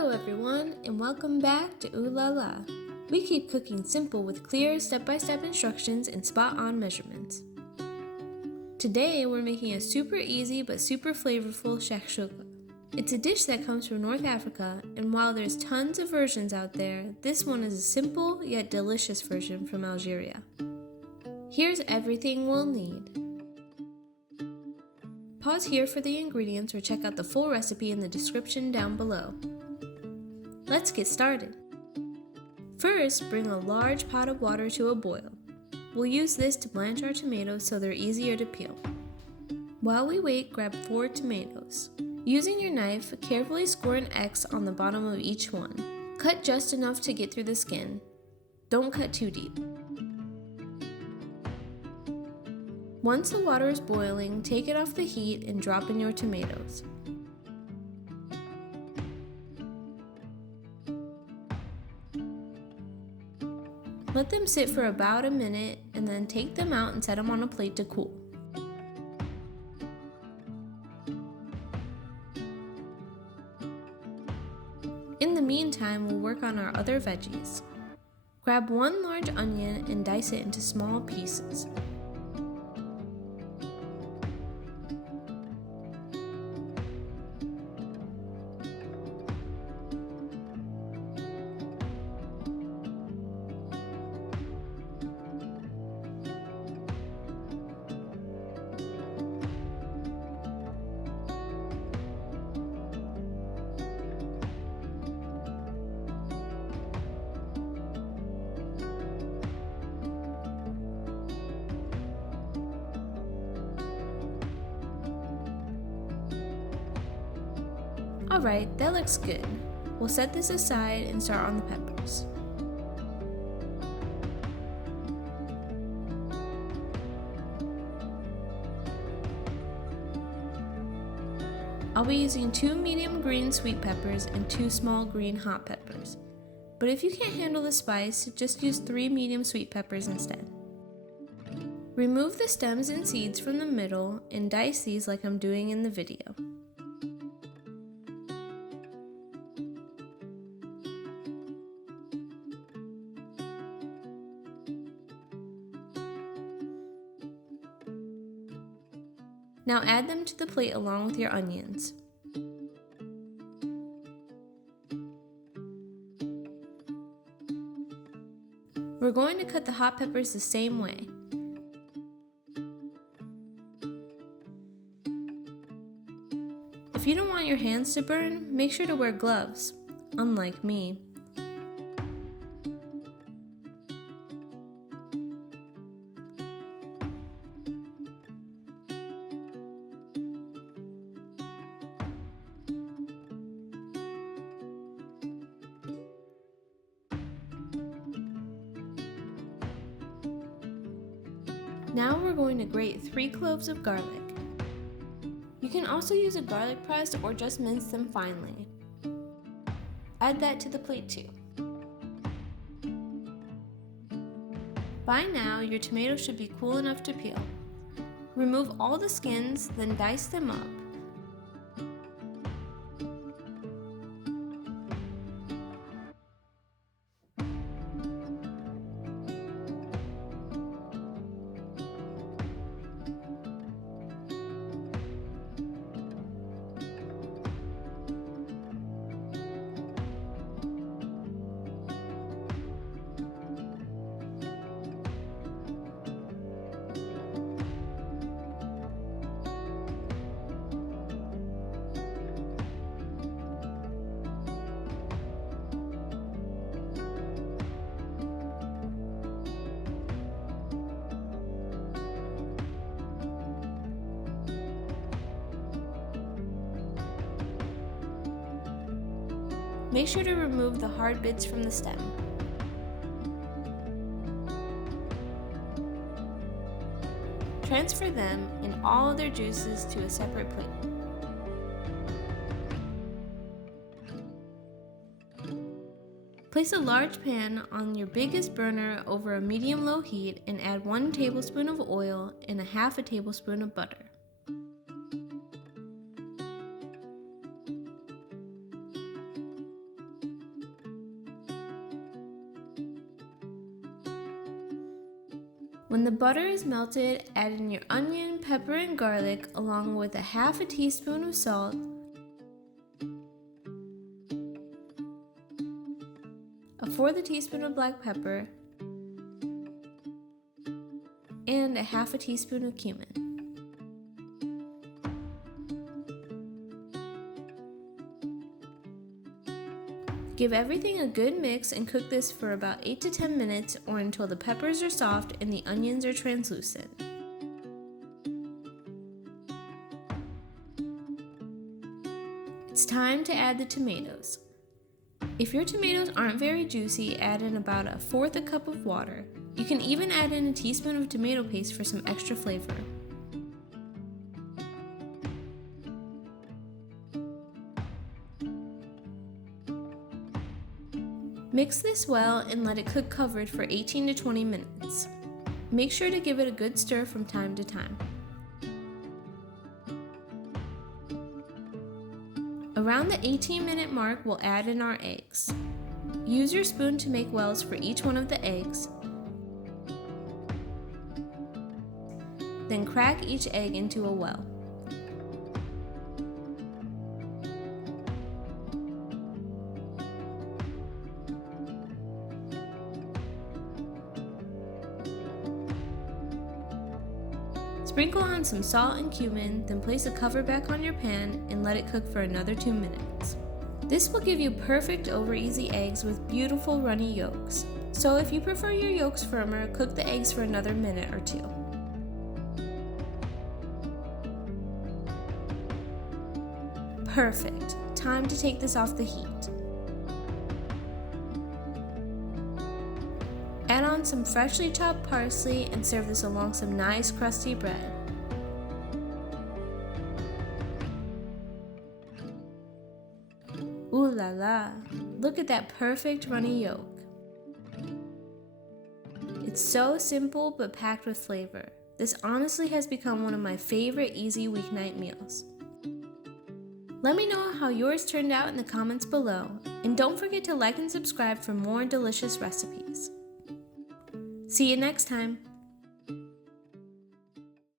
Hello everyone, and welcome back to Ooh La La. We keep cooking simple with clear step-by-step instructions and spot-on measurements. Today we're making a super easy but super flavorful shakshuka. It's a dish that comes from North Africa, and while there's tons of versions out there, this one is a simple yet delicious version from Algeria. Here's everything we'll need. Pause here for the ingredients or check out the full recipe in the description down below. Let's get started. First, bring a large pot of water to a boil. We'll use this to blanch our tomatoes so they're easier to peel. While we wait, grab 4 tomatoes. Using your knife, carefully score an X on the bottom of each one. Cut just enough to get through the skin. Don't cut too deep. Once the water is boiling, take it off the heat and drop in your tomatoes. Let them sit for about a minute and then take them out and set them on a plate to cool. In the meantime, we'll work on our other veggies. Grab 1 large onion and dice it into small pieces. Alright, that looks good. We'll set this aside and start on the peppers. I'll be using 2 medium green sweet peppers and 2 small green hot peppers. But if you can't handle the spice, just use 3 medium sweet peppers instead. Remove the stems and seeds from the middle and dice these like I'm doing in the video. Now add them to the plate along with your onions. We're going to cut the hot peppers the same way. If you don't want your hands to burn, make sure to wear gloves, unlike me. Now we're going to grate 3 cloves of garlic. You can also use a garlic press or just mince them finely. Add that to the plate too. By now, your tomatoes should be cool enough to peel. Remove all the skins, then dice them up. Make sure to remove the hard bits from the stem. Transfer them and all their juices to a separate plate. Place a large pan on your biggest burner over a medium-low heat and add 1 tablespoon of oil and 1/2 tablespoon of butter. When the butter is melted, add in your onion, pepper, and garlic along with a half a teaspoon of salt, a fourth a teaspoon of black pepper, and a half a teaspoon of cumin. Give everything a good mix and cook this for about 8 to 10 minutes or until the peppers are soft and the onions are translucent. It's time to add the tomatoes. If your tomatoes aren't very juicy, add in about a fourth a cup of water. You can even add in a teaspoon of tomato paste for some extra flavor. Mix this well and let it cook covered for 18 to 20 minutes. Make sure to give it a good stir from time to time. Around the 18-minute mark, we'll add in our eggs. Use your spoon to make wells for each one of the eggs. Then crack each egg into a well. Sprinkle on some salt and cumin, then place a cover back on your pan and let it cook for another 2 minutes. This will give you perfect over-easy eggs with beautiful runny yolks. So if you prefer your yolks firmer, cook the eggs for another minute or 2. Perfect. Time to take this off the heat. Add on some freshly chopped parsley and serve this along some nice crusty bread. Ooh la la! Look at that perfect runny yolk. It's so simple but packed with flavor. This honestly has become one of my favorite easy weeknight meals. Let me know how yours turned out in the comments below, and don't forget to like and subscribe for more delicious recipes. See you next time!